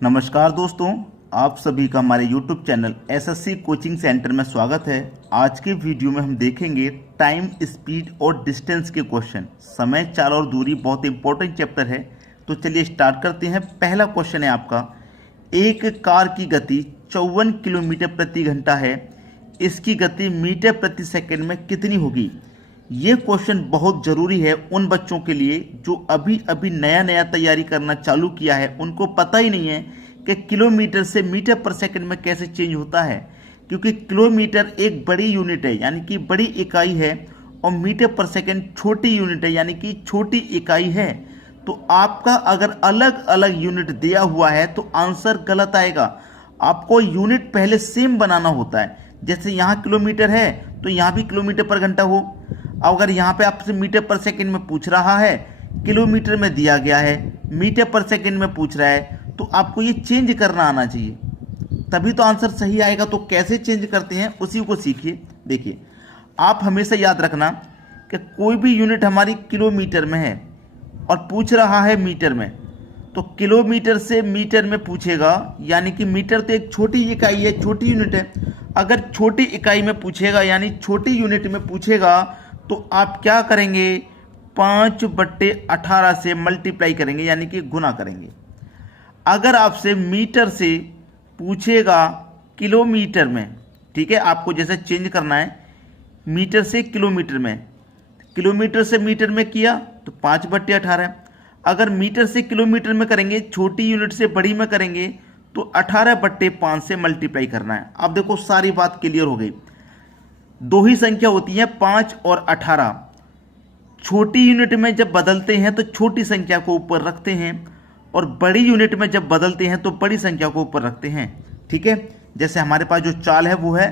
नमस्कार दोस्तों, आप सभी का हमारे YouTube channel SSC coaching centre में स्वागत है। आज के वीडियो में हम देखेंगे टाइम, स्पीड और डिस्टेंस के क्वेश्चन। समय, चाल और दूरी बहुत इंपॉर्टेंट चैप्टर है, तो चलिए स्टार्ट करते हैं। पहला क्वेश्चन है आपका, एक कार की गति 54 किलोमीटर प्रति घंटा है, इसकी गति मीटर प्रति सेकंड में कितनी होगी? ये क्वेश्चन बहुत ज़रूरी है उन बच्चों के लिए जो अभी अभी नया नया तैयारी करना चालू किया है। उनको पता ही नहीं है कि किलोमीटर से मीटर पर सेकंड में कैसे चेंज होता है, क्योंकि किलोमीटर एक बड़ी यूनिट है यानी कि बड़ी इकाई है, और मीटर पर सेकंड छोटी यूनिट है यानी कि छोटी इकाई है। तो आपका अगर अलग अलग यूनिट दिया हुआ है तो आंसर गलत आएगा। आपको यूनिट पहले सेम बनाना होता है। जैसे यहाँ किलोमीटर है तो यहाँ भी किलोमीटर पर घंटा हो। अगर यहाँ पे आपसे मीटर पर सेकंड में पूछ रहा है, किलोमीटर में दिया गया है, मीटर पर सेकंड में पूछ रहा है, तो आपको ये चेंज करना आना चाहिए, तभी तो आंसर सही आएगा। तो कैसे चेंज करते हैं उसी को सीखिए। देखिए, आप हमेशा याद रखना कि कोई भी यूनिट हमारी किलोमीटर में है और पूछ रहा है मीटर में, तो किलोमीटर से मीटर में पूछेगा, यानी कि मीटर तो एक छोटी इकाई है, छोटी यूनिट है। अगर छोटी इकाई में पूछेगा यानी छोटी यूनिट में पूछेगा तो आप क्या करेंगे, 5/18 से मल्टीप्लाई करेंगे यानी कि गुना करेंगे। अगर आपसे मीटर से पूछेगा किलोमीटर में, ठीक है, आपको जैसे चेंज करना है मीटर से किलोमीटर में, किलोमीटर से मीटर में किया तो 5/18। अगर मीटर से किलोमीटर में करेंगे, छोटी यूनिट से बड़ी में करेंगे तो 18/5 से मल्टीप्लाई करना है। अब देखो सारी बात क्लियर हो गई। दो ही संख्या होती है 5 और 18। छोटी यूनिट में जब बदलते हैं तो छोटी संख्या को ऊपर रखते हैं, और बड़ी यूनिट में जब बदलते हैं तो बड़ी संख्या को ऊपर रखते हैं। ठीक है, जैसे हमारे पास जो चाल है वो है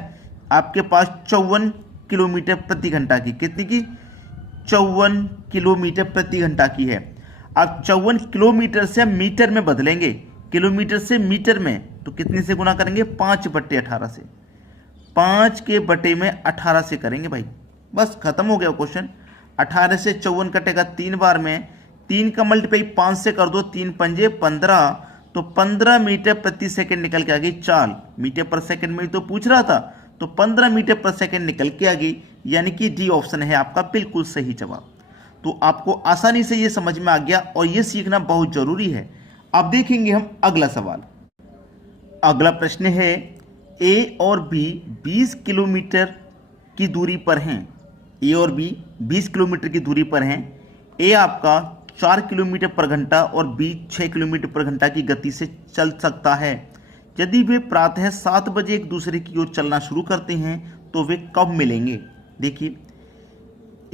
आपके पास 54 किलोमीटर प्रति घंटा की। कितनी की? 54 किलोमीटर प्रति घंटा की है। अब 54 किलोमीटर से हम मीटर में बदलेंगे, किलोमीटर से मीटर में, तो कितने से गुना करेंगे? 5/18 से। 5 के बटे में 18 से करेंगे भाई, बस खत्म हो गया क्वेश्चन। 18 से 54 कटेगा 3 बार में, 3 का मल्टीप्लाई 5 से कर दो, 3 पंजे 15, तो 15 मीटर प्रति सेकंड निकल के आ गई चाल। मीटर पर सेकंड में तो पूछ रहा था, तो 15 मीटर पर सेकंड निकल के आ गई, यानी कि डी ऑप्शन है आपका बिल्कुल सही जवाब। तो आपको आसानी से ये समझ में आ गया और ये सीखना बहुत जरूरी है। अब देखेंगे हम अगला सवाल। अगला प्रश्न है, ए और बी 20 किलोमीटर की दूरी पर हैं। ए और बी 20 किलोमीटर की दूरी पर हैं। ए आपका 4 किलोमीटर पर घंटा और बी 6 किलोमीटर पर घंटा की गति से चल सकता है। यदि वे प्रातः 7 बजे एक दूसरे की ओर चलना शुरू करते हैं तो वे कब मिलेंगे? देखिए,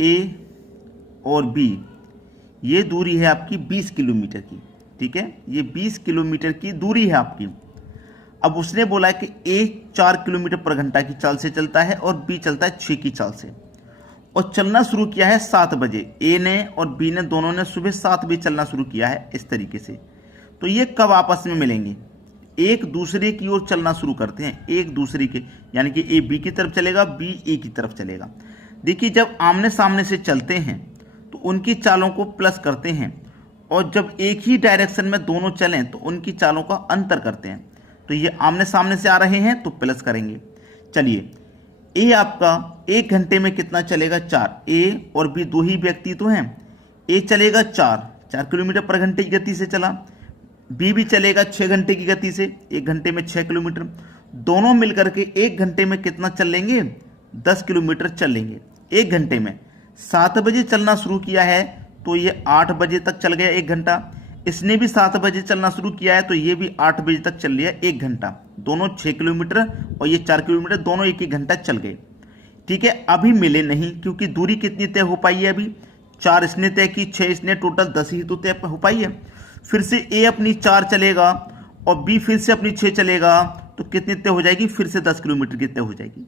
ए और बी, ये दूरी है आपकी 20 किलोमीटर की। ठीक है, ये 20 किलोमीटर की दूरी है आपकी। अब उसने बोला है कि ए 4 किलोमीटर पर घंटा की चाल से चलता है और बी चलता है 6 की चाल से, और चलना शुरू किया है 7 बजे। ए ने और बी ने दोनों ने सुबह 7 बजे चलना शुरू किया है इस तरीके से। तो ये कब आपस में मिलेंगे? एक दूसरे की ओर चलना शुरू करते हैं, एक दूसरे के, यानी कि ए बी की तरफ चलेगा, बी ए की तरफ चलेगा। देखिए, जब आमने सामने से चलते हैं तो उनकी चालों को प्लस करते हैं, और जब एक ही डायरेक्शन में दोनों चलें तो उनकी चालों का अंतर करते हैं। तो ये आमने सामने से आ रहे हैं तो प्लस करेंगे। चलिए, ए आपका 1 घंटे में कितना चलेगा? 4। ए और बी दो ही व्यक्ति तो हैं। ए चलेगा 4 किलोमीटर पर घंटे की गति से चला, बी भी चलेगा 6 घंटे की गति से, 1 घंटे में 6 किलोमीटर। दोनों मिलकर के 1 घंटे में कितना चल लेंगे? 10 किलोमीटर चल लेंगे 1 घंटे में। 7 बजे चलना शुरू किया है तो ये 8 बजे तक चल गया 1 घंटा। इसने भी 7 बजे चलना शुरू किया है तो ये भी 8 बजे तक चल लिया 1 घंटा। दोनों 6 किलोमीटर और ये 4 किलोमीटर, दोनों 1-1 घंटा चल गए। ठीक है, अभी मिले नहीं क्योंकि दूरी कितनी तय हो पाई है? अभी 4 इसने तय की, 6 इसने, टोटल 10 ही तो तय हो पाई है। फिर से ए अपनी 4 चलेगा और बी फिर से अपनी 6 चलेगा, तो कितनी तय हो जाएगी? फिर से 10 किलोमीटर की तय हो जाएगी।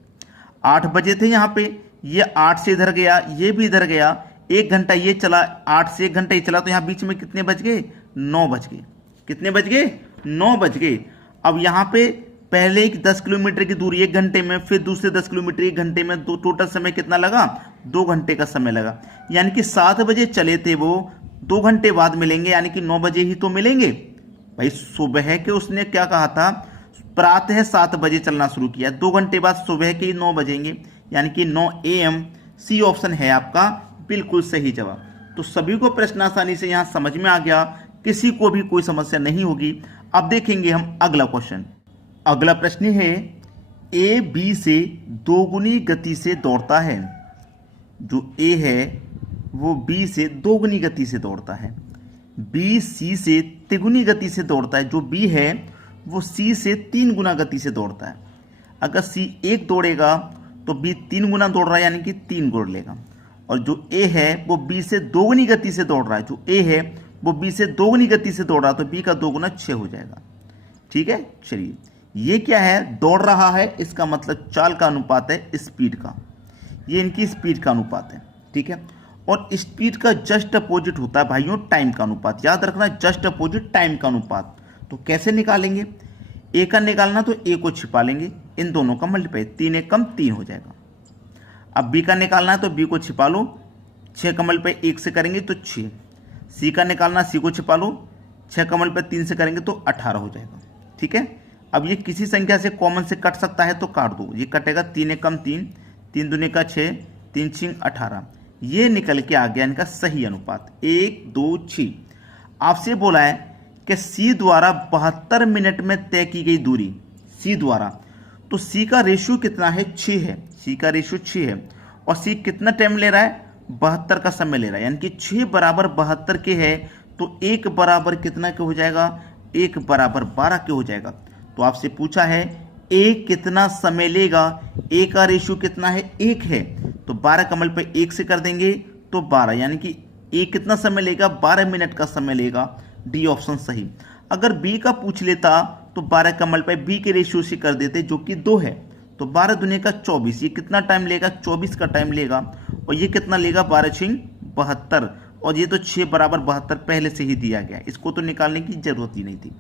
8 बजे थे यहाँ पे, ये 8 से इधर गया, ये भी इधर गया, 1 घंटा ये चला, 8 से 1 घंटा ये चला, तो यहाँ बीच में कितने बज गए? 9 बज गए। कितने बज गए? 9 बज गए। अब यहाँ पे पहले एक 10 किलोमीटर की दूरी 1 घंटे में, फिर दूसरे 10 किलोमीटर 1 घंटे में, तो टोटल समय कितना लगा? 2 घंटे का समय लगा। यानी कि 7 बजे चले थे वो, 2 घंटे बाद मिलेंगे, यानी कि 9 बजे ही तो मिलेंगे। भाई सुबह के उसने क्या कहा था, प्रातः 7 बजे चलना शुरू किया, 2 घंटे बाद सुबह के 9 बजेंगे, यानी कि 9 AM। सी ऑप्शन है आपका बिल्कुल सही जवाब। तो सभी को प्रश्न आसानी से यहाँ समझ में आ गया, किसी को भी कोई समस्या नहीं होगी। अब देखेंगे हम अगला क्वेश्चन। अगला प्रश्न है, ए बी से दोगुनी गति से दौड़ता है। जो ए है वो बी से दोगुनी गति से दौड़ता है, बी सी से तिगुनी गति से दौड़ता है, जो बी है वो सी से 3 गुना गति से दौड़ता है। अगर सी 1 दौड़ेगा तो बी 3 गुना दौड़ रहा है, यानी कि 3 दौड़ लेगा। और जो ए है वो बी से दोगुनी गति से दौड़ रहा है, जो ए है वो बी से दोगुनी गति से दौड़ रहा है, तो बी का 2 गुना 6 हो जाएगा। ठीक है, चलिए ये क्या है, दौड़ रहा है, इसका मतलब चाल का अनुपात है स्पीड का, ये इनकी स्पीड का अनुपात है। ठीक है, और स्पीड का जस्ट अपोजिट होता है भाइयों टाइम का अनुपात, याद रखना, जस्ट अपोजिट टाइम का अनुपात। तो कैसे निकालेंगे, ए का निकालना तो ए को छिपा लेंगे, इन दोनों का मल्टीप्लाई, 3 एक कम 3 हो जाएगा। अब बी का निकालना है तो बी को छिपा लो, 6 का मल्टीप्लाई 1 से करेंगे तो 6। सी का निकालना, सी को छिपा लो, 6 का मल्टीप्लाई 3 से करेंगे तो 18 हो जाएगा। ठीक है, अब ये किसी संख्या से कॉमन से कट सकता है तो काट दो, ये कटेगा, 3 एक कम 3, 3 दूनी का 6, 3 6 18, ये निकल के आ गया इनका सही अनुपात 1 2 6। आपसे बोला है कि सी द्वारा 72 मिनट में तय की गई दूरी, सी द्वारा, तो सी का रेशियो कितना है, 6 है, सी का रेशियो 6 है, और सी कितना टाइम ले रहा है, 72 का समय ले रहा है, यानी कि 6 बराबर 72 के है, तो 1 बराबर कितना के हो जाएगा, 1 बराबर 12 के हो जाएगा। तो आपसे पूछा है ए कितना समय लेगा, ए का रेशियो कितना है, 1 है, तो 12 का मल्टीप्लाई 1 से कर देंगे तो 12, यानी कि ए कितना समय लेगा, 12 मिनट का समय लेगा। डी ऑप्शन सही। अगर बी का पूछ लेता तो 12 का मल्टीप्लाई बी के रेशियो से कर देते, जो कि 2 है, तो 12 दुनिया का 24, ये कितना टाइम लेगा, 24 का टाइम लेगा, और ये कितना लेगा, 12 6 72, और ये तो 6 बराबर 72 पहले से ही दिया गया, इसको तो निकालने की जरूरत ही नहीं थी।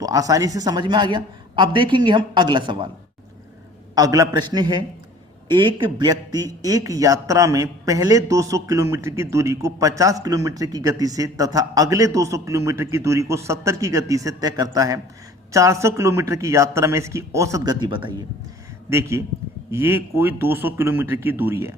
तो आसानी से समझ में आ गया। अब देखेंगे हम अगला सवाल। अगला प्रश्न है, एक व्यक्ति एक यात्रा में पहले 200 किलोमीटर की दूरी को 50 किलोमीटर की गति से तथा अगले 200 किलोमीटर की दूरी को 70 की गति से तय करता है। 400 किलोमीटर की यात्रा में इसकी औसत गति बताइए। देखिए ये कोई 200 किलोमीटर की दूरी है,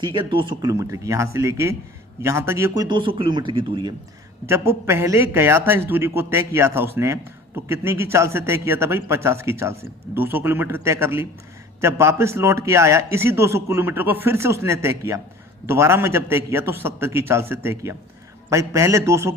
ठीक है, 200 किलोमीटर की, यहाँ से लेके यहाँ तक ये कोई 200 किलोमीटर की दूरी है। जब वो पहले गया था, इस दूरी को तय किया था उसने, तो कितनी की चाल से तय किया था भाई, 50 की चाल से, 200 किलोमीटर तय कर ली। जब वापस लौट के आया, इसी 200 किलोमीटर को फिर से उसने तय किया, दोबारा में जब तय किया तो 70 की चाल से तय किया। भाई पहले 200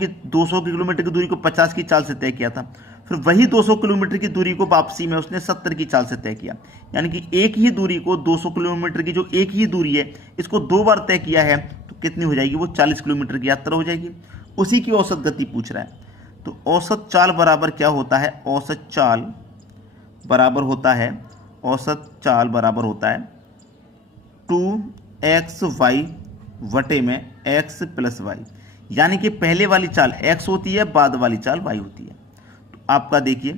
किलोमीटर की दूरी को 50 की चाल से तय किया था, फिर वही 200 किलोमीटर की दूरी को वापसी में उसने 70 की चाल से तय किया, यानी कि एक ही दूरी को 200 किलोमीटर की जो एक ही दूरी है, इसको 2 बार तय किया है, तो कितनी हो जाएगी, वो 40 किलोमीटर की यात्रा हो जाएगी। उसी की औसत गति पूछ रहा है। तो औसत चाल बराबर क्या होता है, औसत चाल बराबर होता है, औसत चाल बराबर होता है 2xy वटे में x प्लस वाई, यानी कि पहले वाली चाल x होती है, बाद वाली चाल y होती है। तो आपका देखिए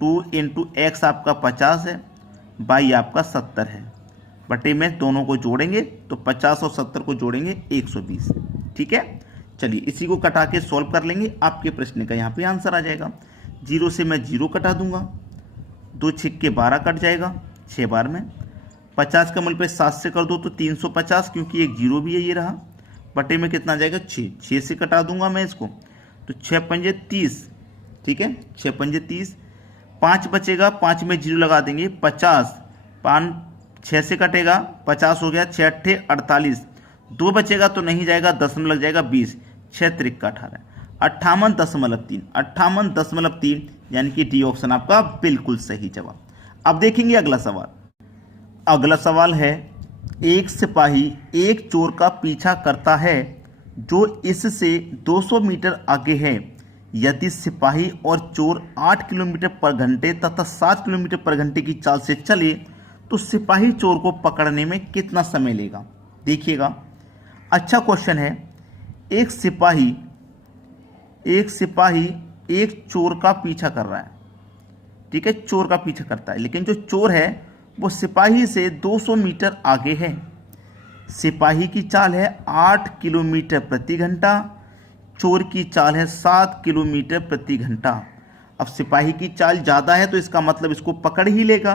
2 इंटू एक्स आपका 50 है, y आपका 70 है, बटे में दोनों को जोड़ेंगे तो 50 और 70 को जोड़ेंगे 120। ठीक है, चलिए इसी को कटा के सॉल्व कर लेंगे, आपके प्रश्न का यहाँ पे आंसर आ जाएगा। 0 से मैं 0 कटा दूंगा, 2 छिक्के 12 कट जाएगा 6 बार में, 50 का मल्टीप्लाई 7 से कर दो तो 350, क्योंकि एक 0 भी है, ये रहा, बटे में कितना आ जाएगा 6 से कटा दूंगा मैं इसको, तो 6 पंजे 30, ठीक है, 6 पंजे 30, 5 बचेगा, 5 में 0 लगा देंगे, 50, 5 6 से कटेगा, 50 हो गया, 6 अट्ठे 48, 2 बचेगा तो नहीं जाएगा, 10 में लग जाएगा 20, 6 त्रिक का 18, 58.3, 58.3, यानी कि डी ऑप्शन आपका बिल्कुल सही जवाब। अब देखेंगे अगला सवाल। अगला सवाल है, एक सिपाही एक चोर का पीछा करता है जो इससे 200 मीटर आगे है। यदि सिपाही और चोर 8 किलोमीटर पर घंटे तथा 7 किलोमीटर पर घंटे की चाल से चले तो सिपाही चोर को पकड़ने में कितना समय लेगा। देखिएगा, अच्छा क्वेश्चन है। एक सिपाही एक चोर का पीछा कर रहा है, ठीक है, चोर का पीछा करता है, लेकिन जो चोर है वो सिपाही से 200 मीटर आगे है। सिपाही की चाल है 8 किलोमीटर प्रति घंटा, चोर की चाल है 7 किलोमीटर प्रति घंटा। अब सिपाही की चाल ज़्यादा है तो इसका मतलब इसको पकड़ ही लेगा।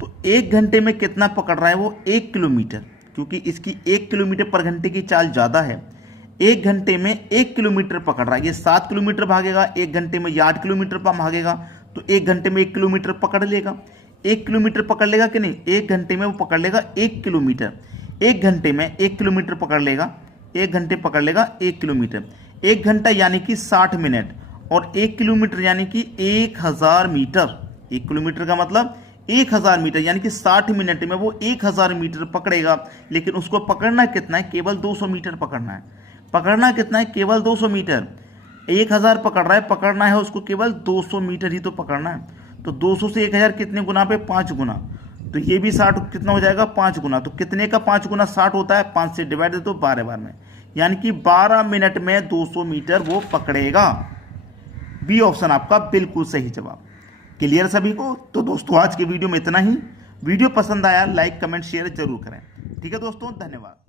तो 1 घंटे में कितना पकड़ रहा है वो 1 किलोमीटर, क्योंकि इसकी 1 किलोमीटर पर घंटे की चाल ज़्यादा है। 1 घंटे में 1 किलोमीटर पकड़ रहा है। ये 7 किलोमीटर भागेगा, 1 घंटे में ये 8 किलोमीटर पर भागेगा, तो 1 घंटे में 1 किलोमीटर पकड़ लेगा। 1 किलोमीटर पकड़ लेगा कि नहीं? 1 घंटे में वो पकड़ लेगा 1 किलोमीटर। 1 घंटे में 1 किलोमीटर पकड़ लेगा, 1 घंटे पकड़ लेगा 1 किलोमीटर। 1 घंटा यानी कि 60 मिनट, और 1 किलोमीटर यानी कि 1000 मीटर। 1 किलोमीटर का मतलब 1000 मीटर, यानी कि 60 मिनट में वो 1000 मीटर पकड़ेगा। लेकिन उसको पकड़ना कितना है? केवल 200 मीटर पकड़ना है। पकड़ना कितना है? केवल 200 मीटर। 1000 पकड़ रहा है, पकड़ना है उसको केवल 200 मीटर ही तो पकड़ना है। तो 200 से 1000 कितने गुना पे? 5 गुना। तो ये भी 60 कितना हो जाएगा? 5 गुना। तो कितने का 5 गुना 60 होता है? 5 से डिवाइड दे दो 12 बार में, यानी कि 12 मिनट में 200 मीटर वो पकड़ेगा। बी ऑप्शन आपका बिल्कुल सही जवाब। क्लियर सभी को? तो दोस्तों आज के वीडियो में इतना ही। वीडियो पसंद आया लाइक कमेंट शेयर जरूर करें। ठीक है दोस्तों, धन्यवाद।